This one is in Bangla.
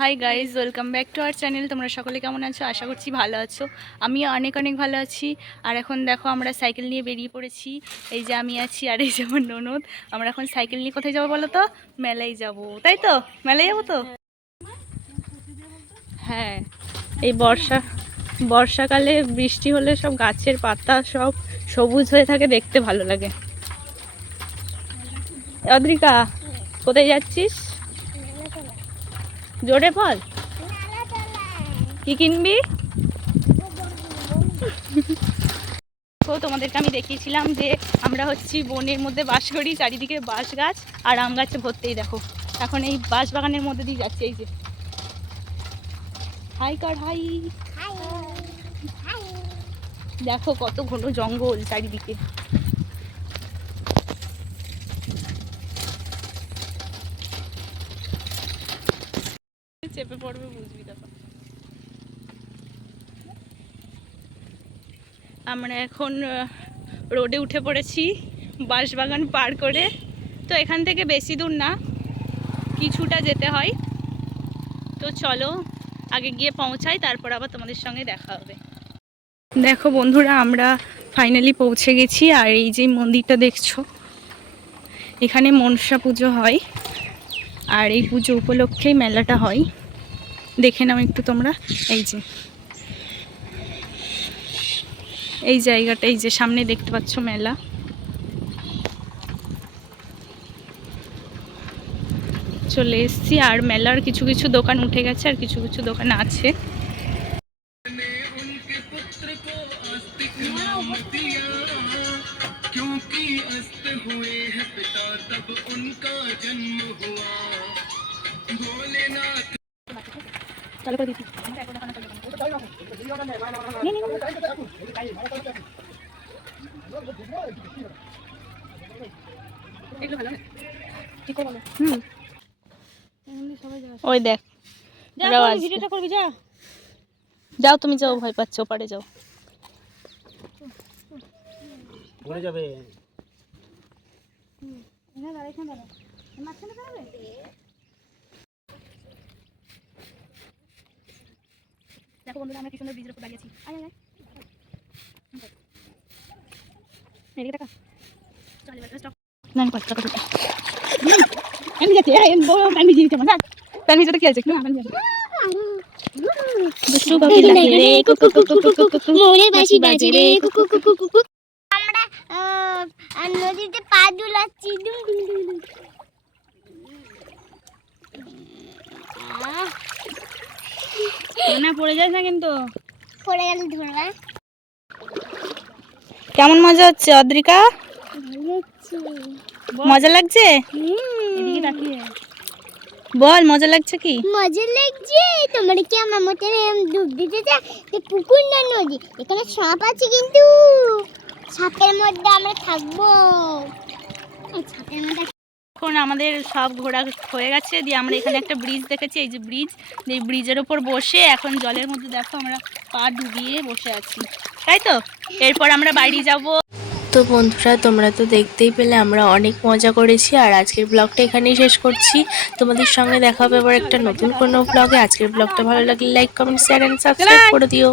Hi guys, welcome back to our channel. তোমরা সকলে কেমন আছো? আশা করছি ভালো আছো। আমি অনেক অনেক ভালো আছি। আর এখন দেখো আমরা সাইকেল নিয়ে বেরিয়ে পড়েছি। এই যে আমি আছি আর এই যে আমার ননদ। আমরা এখন সাইকেল নিয়ে কোথায় যাবো বলো তো? মেলায় যাব, তাই তো? মেলায় যাবো তো? হ্যাঁ, এই বর্ষাকালে বৃষ্টি হলে সব গাছের পাতা সব সবুজ হয়ে থাকে, দেখতে ভালো লাগে। অদ্রিকা, কোথায় যাচ্ছিস? জোরে বল, কি কিনবি? তো তোমাদেরকে আমি দেখিয়েছিলাম যে আমরা হচ্ছি বনের মধ্যে বাস করি, চারিদিকে বাঁশ গাছ আর আম গাছে ভর্তিই। দেখো এখন এই বাঁশ বাগানের মধ্যে দিয়ে যাচ্ছে। এই যে হাই কর, হাই। দেখো কত ঘন জঙ্গল চারিদিকে। চেপে পড়বে, বুঝবি তখন। আমরা এখন রোডে উঠে পড়েছি বাঁশবাগান পার করে। তো এখান থেকে বেশি দূর না, কিছুটা যেতে হয়। তো চলো আগে গিয়ে পৌঁছাই, তারপর আবার তোমাদের সঙ্গে দেখা হবে। দেখো বন্ধুরা, আমরা ফাইনালি পৌঁছে গেছি। আর এই যে মন্দিরটা দেখছো, এখানে মনসা পুজো হয়। আর এই পুজো উপলক্ষেই মেলাটা হয়। দেখে নাও একটু তোমরা। এই জায়গাটা, এই যে সামনে দেখতে পাচ্ছ মেলা। চলে এসছি। আর মেলার কিছু কিছু দোকান উঠে গেছে আর কিছু কিছু দোকান আছে। ওই দেখ, যাও তুমি, যাও, ভয় পাচ্ছ, পারে যাও। দেখো বন্ধুরা, আমরা কি সুন্দর ব্রিজের উপর দাঁড়িয়েছি। নদীতে পা দুলাচ্ছি, পড়ে যাস না কিন্তু, পড়ে গেলে ধরবে। কেমন মজা হচ্ছে অদ্রিকা? মজা লাগছে? বল, মজা লাগছে কি? মজা লাগছে। তোমার কি আমার মতো ডুব দিতে চাই? পুকুর না নদী, এখানে সাপ আছে কিন্তু সাপের মধ্যে আমরা থাকবো। এখন আমাদের সব ঘোরা হয়ে গেছে, দিয়ে আমরা এখানে একটা ব্রিজ দেখেছি। এই যে ব্রিজ, এই ব্রিজের ওপর বসে এখন জলের মধ্যে দেখো আমরা পা ডুবিয়ে বসে আছি, তাই তো? এরপর আমরা বাড়ি যাব। তো বন্ধুরা, তোমরা তো দেখতেই পেলে আমরা অনেক মজা করেছি। আর আজকের ব্লগটা এখানেই শেষ করছি। তোমাদের সঙ্গে দেখা হবে আবার একটা নতুন কোনো ব্লগে। আজকের ব্লগটা ভালো লাগলে like, comment, share and subscribe করে দিও।